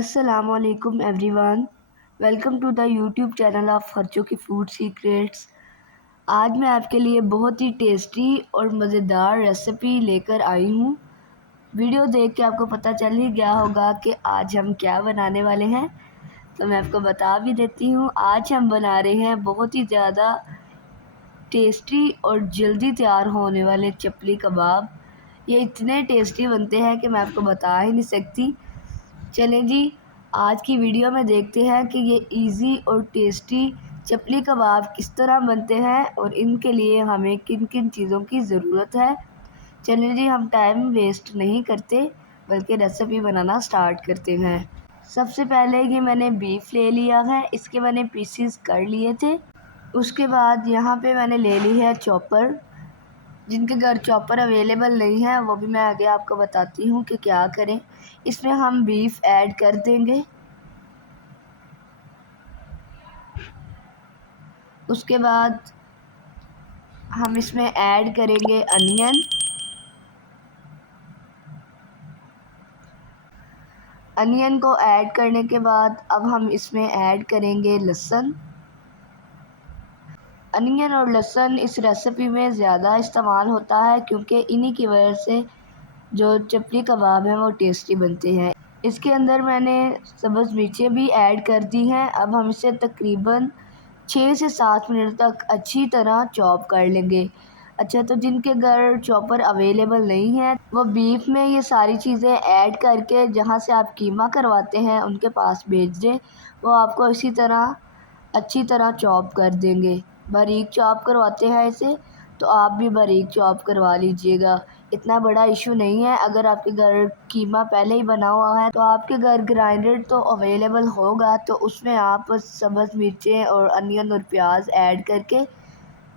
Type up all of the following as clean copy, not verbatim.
Assalamualaikum everyone. Welcome to the YouTube channel of खर्चों की food secrets. आज मैं आपके लिए बहुत ही टेस्टी और मज़ेदार रेसिपी लेकर आई हूँ। वीडियो देख के आपको पता चल ही गया होगा कि आज हम क्या बनाने वाले हैं। तो मैं आपको बता भी देती हूँ, आज हम बना रहे हैं बहुत ही ज़्यादा टेस्टी और जल्दी तैयार होने वाले चपली कबाब। ये इतने टेस्टी बनते हैं कि मैं आपको बता ही नहीं सकती। चलें जी, आज की वीडियो में देखते हैं कि ये इजी और टेस्टी चपली कबाब किस तरह बनते हैं और इनके लिए हमें किन किन चीज़ों की ज़रूरत है। चलें जी, हम टाइम वेस्ट नहीं करते बल्कि रेसिपी बनाना स्टार्ट करते हैं। सबसे पहले ये मैंने बीफ ले लिया है, इसके मैंने पीसीस कर लिए थे। उसके बाद यहाँ पे मैंने ले ली है चॉपर। जिनके घर चॉपर अवेलेबल नहीं है वो भी मैं आगे आपको बताती हूँ कि क्या करें। इसमें हम बीफ ऐड कर देंगे। उसके बाद हम इसमें ऐड करेंगे अनियन। अनियन को ऐड करने के बाद अब हम इसमें ऐड करेंगे लहसुन। अनियन और लहसुन इस रेसिपी में ज़्यादा इस्तेमाल होता है क्योंकि इन्हीं की वजह से जो चपली कबाब हैं वो टेस्टी बनते हैं। इसके अंदर मैंने सब्ज़ मिर्चें भी ऐड कर दी हैं। अब हम इसे तकरीबन 6 से 7 मिनट तक अच्छी तरह चॉप कर लेंगे। अच्छा, तो जिनके घर चॉपर अवेलेबल नहीं है वो बीफ में ये सारी चीज़ें ऐड करके जहाँ से आप कीमा करवाते हैं उनके पास भेज दें। वो आपको इसी तरह अच्छी तरह चॉप कर देंगे। बारीक चॉप करवाते हैं इसे, तो आप भी बारीक चॉप करवा लीजिएगा। इतना बड़ा इशू नहीं है। अगर आपके घर कीमा पहले ही बना हुआ है तो आपके घर ग्राइंडर तो अवेलेबल होगा, तो उसमें आप सब्ज़ मिर्चें और अनियन और प्याज ऐड करके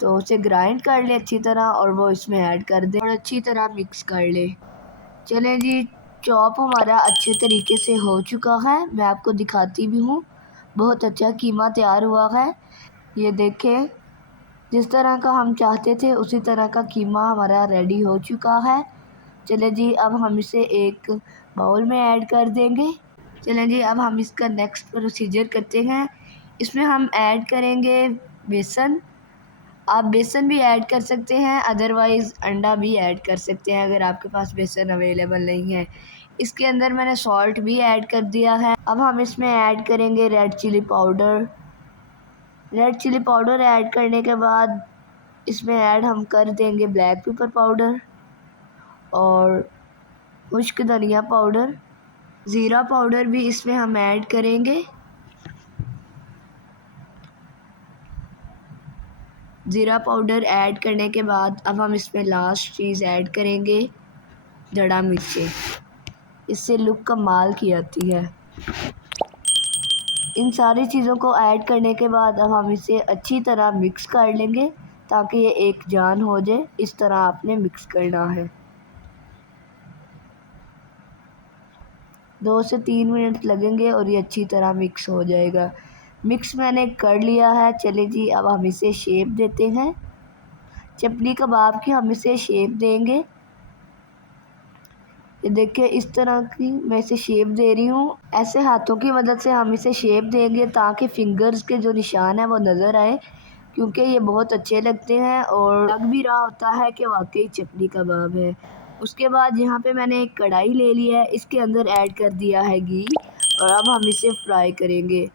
तो उसे ग्राइंड कर ले अच्छी तरह और वो इसमें ऐड कर दें और अच्छी तरह मिक्स कर ले। चलें जी, चॉप हमारा अच्छे तरीके से हो चुका है। मैं आपको दिखाती भी हूँ, बहुत अच्छा कीमा तैयार हुआ है। ये देखें, जिस तरह का हम चाहते थे उसी तरह का कीमा हमारा रेडी हो चुका है। चलें जी, अब हम इसे एक बाउल में ऐड कर देंगे। चलें जी, अब हम इसका नेक्स्ट प्रोसीजर करते हैं। इसमें हम ऐड करेंगे बेसन। आप बेसन भी ऐड कर सकते हैं, अदरवाइज़ अंडा भी ऐड कर सकते हैं अगर आपके पास बेसन अवेलेबल नहीं है। इसके अंदर मैंने सॉल्ट भी ऐड कर दिया है। अब हम इसमें ऐड करेंगे red chilli powder. Red chilli powder add करने के बाद इसमें ऐड हम कर देंगे ब्लैक पेपर पाउडर और खुश्क धनिया पाउडर। ज़ीरा पाउडर भी इसमें हम ऐड करेंगे। ज़ीरा पाउडर ऐड करने के बाद अब हम इसमें लास्ट चीज़ ऐड करेंगे धड़ा मिर्चें। इससे लुक कमाल की आती है। इन सारी चीज़ों को ऐड करने के बाद अब हम इसे अच्छी तरह मिक्स कर लेंगे ताकि ये एक जान हो जाए। इस तरह आपने मिक्स करना है। 2 से 3 मिनट लगेंगे और ये अच्छी तरह मिक्स हो जाएगा। मिक्स मैंने कर लिया है। चलिए जी, अब हम इसे शेप देते हैं। चपली कबाब की हम इसे शेप देंगे। ये देखिए, इस तरह की मैं इसे शेप दे रही हूँ। ऐसे हाथों की मदद से हम इसे शेप देंगे ताकि फिंगर्स के जो निशान है वो नज़र आए, क्योंकि ये बहुत अच्छे लगते हैं और लग भी रहा होता है कि वाकई चपली कबाब है। उसके बाद यहाँ पे मैंने एक कढ़ाई ले ली है, इसके अंदर ऐड कर दिया है घी और अब हम इसे फ्राई करेंगे।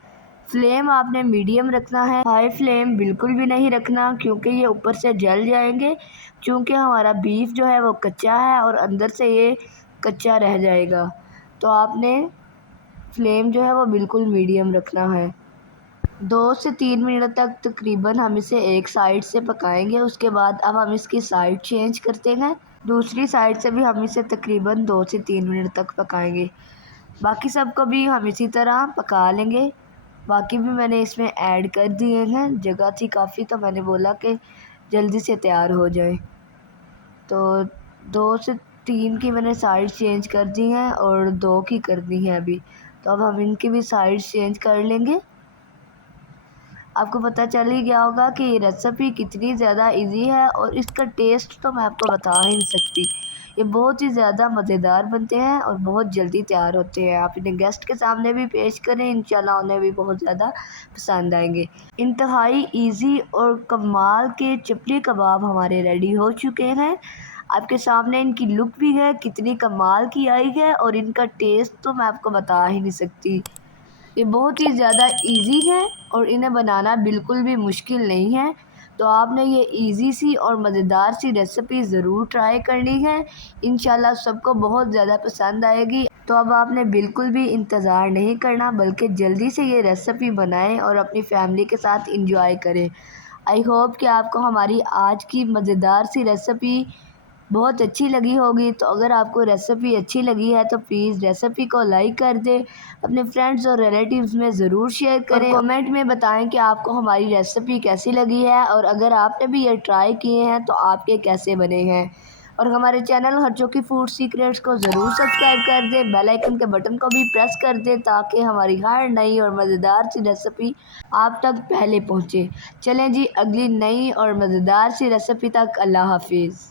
फ्लेम आपने मीडियम रखना है, हाई फ्लेम बिल्कुल भी नहीं रखना क्योंकि ये ऊपर से जल जाएंगे। क्योंकि हमारा बीफ जो है वो कच्चा है और अंदर से ये कच्चा रह जाएगा, तो आपने फ्लेम जो है वो बिल्कुल मीडियम रखना है। 2 से 3 मिनट तक तकरीबन हम इसे एक साइड से पकाएंगे। उसके बाद अब हम इसकी साइड चेंज करते हैं। दूसरी साइड से भी हम इसे तकरीबन 2 से 3 मिनट तक पकाएंगे। बाकी सबको भी हम इसी तरह पका लेंगे। बाकी भी मैंने इसमें ऐड कर दिए हैं। जगह थी काफ़ी तो मैंने बोला कि जल्दी से तैयार हो जाए। तो 2 से 3 की मैंने साइड चेंज कर दी हैं और 2 की कर दी हैं अभी। तो अब हम इनकी भी साइड चेंज कर लेंगे। आपको पता चल ही गया होगा कि ये रेसिपी कितनी ज़्यादा इजी है और इसका टेस्ट तो मैं आपको बता ही नहीं सकती। ये बहुत ही ज़्यादा मज़ेदार बनते हैं और बहुत जल्दी तैयार होते हैं। आप इन्हें गेस्ट के सामने भी पेश करें, इंशाल्लाह उन्हें भी बहुत ज़्यादा पसंद आएंगे। इंतहाई ईजी और कमाल के चपली कबाब हमारे रेडी हो चुके हैं। आपके सामने इनकी लुक भी है कितनी कमाल की आई है, और इनका टेस्ट तो मैं आपको बता ही नहीं सकती। ये बहुत ही ज़्यादा इजी है और इन्हें बनाना बिल्कुल भी मुश्किल नहीं है। तो आपने ये इजी सी और मज़ेदार सी रेसिपी ज़रूर ट्राई करनी है, इंशाल्लाह सबको बहुत ज़्यादा पसंद आएगी। तो अब आपने बिल्कुल भी इंतज़ार नहीं करना, बल्कि जल्दी से ये रेसिपी बनाएं और अपनी फैमिली के साथ इंजॉय करें। आई होप कि आपको हमारी आज की मज़ेदार सी रेसिपी बहुत अच्छी लगी होगी। तो अगर आपको रेसिपी अच्छी लगी है तो प्लीज़ रेसिपी को लाइक कर दें, अपने फ्रेंड्स और रिलेटिव्स में ज़रूर शेयर करें और कमेंट में बताएं कि आपको हमारी रेसिपी कैसी लगी है, और अगर आपने भी ये ट्राई किए हैं तो आपके कैसे बने हैं। और हमारे चैनल हरचोकी फूड सीक्रेट्स को ज़रूर सब्सक्राइब कर दें, बेल आइकन के बटन को भी प्रेस कर दें ताकि हमारी हर नई और मज़ेदार सी रेसिपी आप तक पहले पहुँचे। चलें जी, अगली नई और मज़ेदार सी रेसिपी तक अल्लाह हाफिज़।